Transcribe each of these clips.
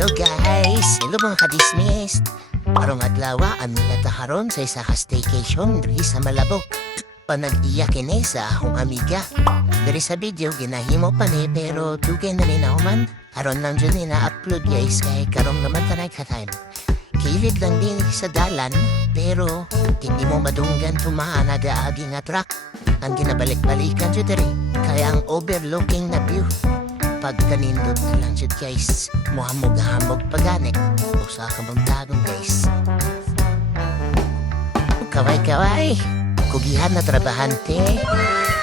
Hello guys! Hello mga kadismis! Karong adlaw ang nilata karon sa isa ka staycation diri sa Malabok. Panag-iya kini sa akong amiga. Diri sa video ginahimo pa ni pero dugay na rin ako man. Karon lang dyan na-upload guys kay karong naman tanay ka time. Kilid lang din sa dalan pero hindi mo madunggan tumaan nag-aagi nga truck. Ang ginabalik-balikan dyan diri kaya ang overlooking na view. Pag kanindot na lang siya guys, muhamog-hamog pagani. Usa ka bang tagong guys. Kaway-kaway, kugihan na trabahante.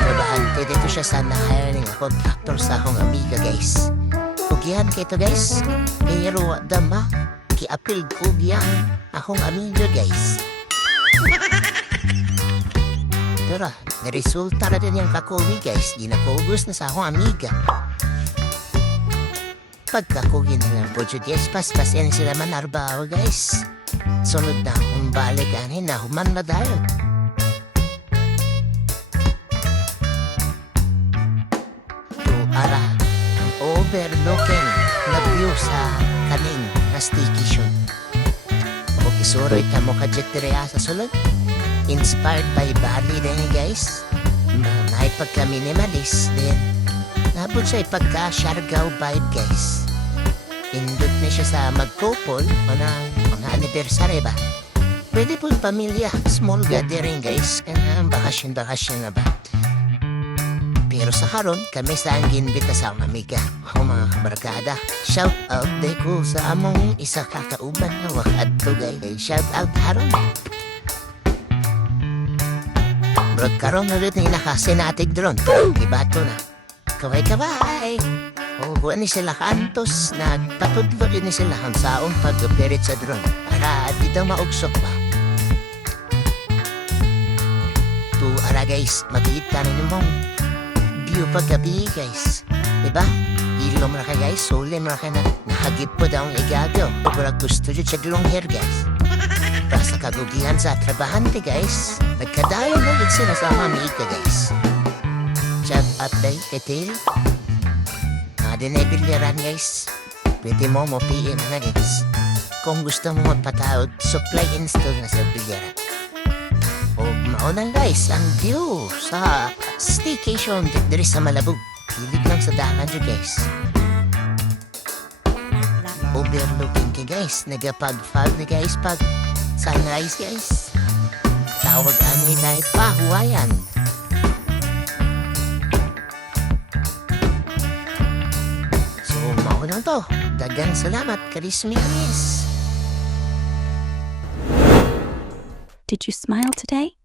Trabahante dito siya sa na-hire ng contractor sa akong amiga guys. Kugihan kayo to guys, pero dama, ki-apil kugihan akong amiga guys. Pero, naresulta na din yung kakuwi guys, ginakugos na sa akong amiga. Pagkakugi nilang Portuguese, paspasin sila manarbaho guys. Sunod na akong balik anin na human na dahil. To ara, overlooking na view sa kaning na staycation. O kisuroy ka mo kajetreya sa sulod. Inspired by Bali din guys. Naipagka minimalist din. Nabot siya ipagka-Siargao vibe guys. Indot na siya sa mag-couple o mga anniversary ba. Pwede po pamilya, small gathering guys. Bakasyon na ba. Pero sa karon kami sa ang ginbita sa mga amiga o mga kabarkada. Shout out day ko sa among isa kakauban na wakadto guys. Shout out haron. Bro, karon na rin inakasinatig drone. Ibato na. Kaway-kaway! O, buwan ni sila kantos, nagpatudlo rin ni sila ang saong pag-operate sa drone para di daw maugsok ba. To, ara guys, makita rin mong view paggabi guys. Diba? Ilom na ka guys, sulim na ka na nakagip po daw ang igagaw. Pura gusto dyan sa glong hair guys. Para sa kagugihan sa trabahante guys, nagkadayo na din sila sa mamika guys. Shout out day, Etil. Din ay bilyaran guys. Pwede mo PM na guys. Kung gusto mo magpataod, supply install na sa bilyaran. O maunang guys, ang view sa staycation dito sa Malabog. Kilig lang sa dahan dyan guys. Overlooking ka guys. Nagapag-fog na guys pag sunrise guys. Tawag anay dahil pahuwayan. Maunang to. Dagang salamat, Karismis. Did you smile today?